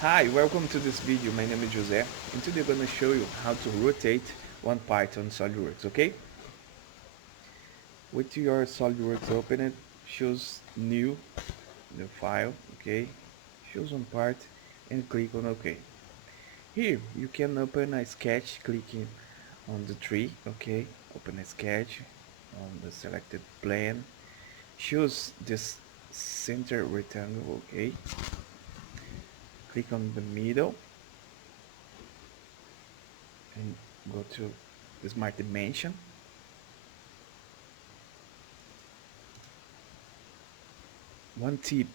Hi, welcome to this video. My name is Jose and today I'm going to show you how to rotate one part on Solidworks, okay? With your Solidworks open it, choose new file, okay? Choose one part and click on OK. Here you can open a sketch clicking on the tree, okay? Open a sketch on the selected plane. Choose this center rectangle, okay? Click on the middle and go to the smart dimension. One tip,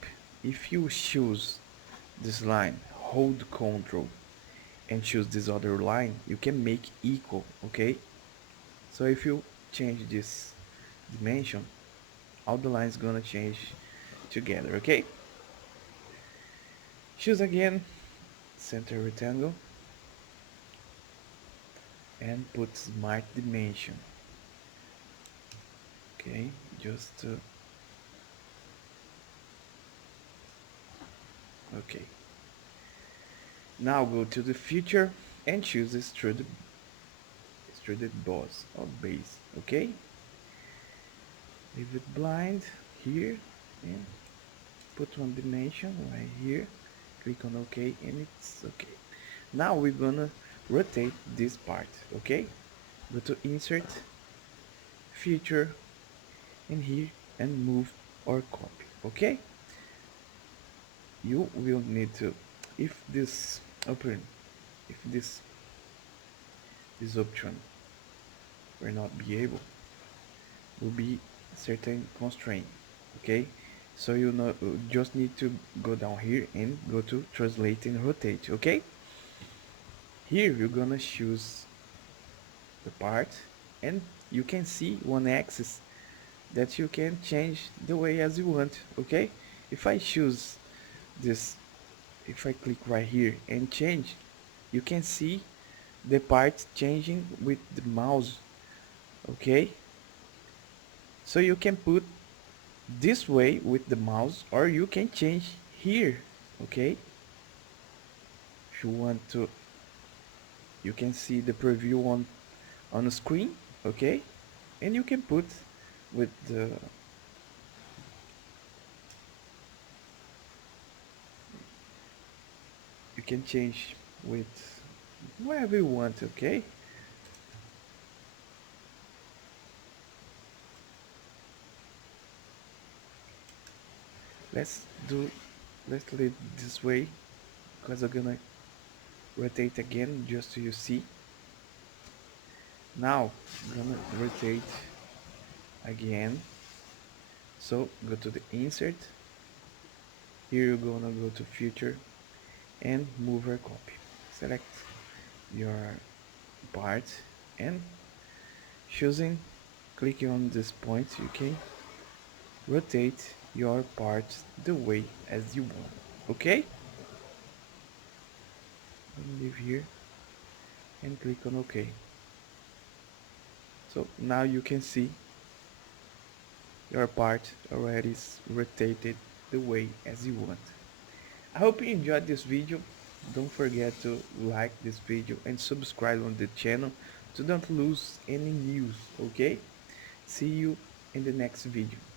if you choose this line, hold Ctrl and choose this other line, you can make equal, okay? So if you change this dimension, all the lines gonna change together, okay? Choose again, center rectangle, and put smart dimension, okay? Just okay. Now go to the feature and choose extruded boss or base, okay? Leave it blind here and put one dimension right here. Click on OK and it's okay. Now we're gonna rotate this part, okay? Go to insert, feature, and here and move or copy, okay? You will need to, if this open, if this option will not be able, will be certain constraint, okay? So you know, just need to go down here and go to translate and rotate, okay? Here you're gonna choose the part and you can see one axis that you can change the way as you want, okay? If I choose this, if I click right here and change, you can see the part changing with the mouse, okay? So you can put this way with the mouse or you can change here, okay? If you want to, you can see the preview on the screen, okay? And you can put with the, you can change with whatever you want, okay? let's do let's leave this way because I'm gonna rotate again just so you see. Now I'm gonna rotate again, so go to the insert. Here you're gonna go to feature and move or copy. Select your part and choosing, clicking on this point, you can rotate your part the way as you want, okay? And leave here and click on OK. So now you can see your part already is rotated the way as you want. I hope you enjoyed this video. Don't forget to like this video and subscribe on the channel to don't lose any news, okay? See you in the next video.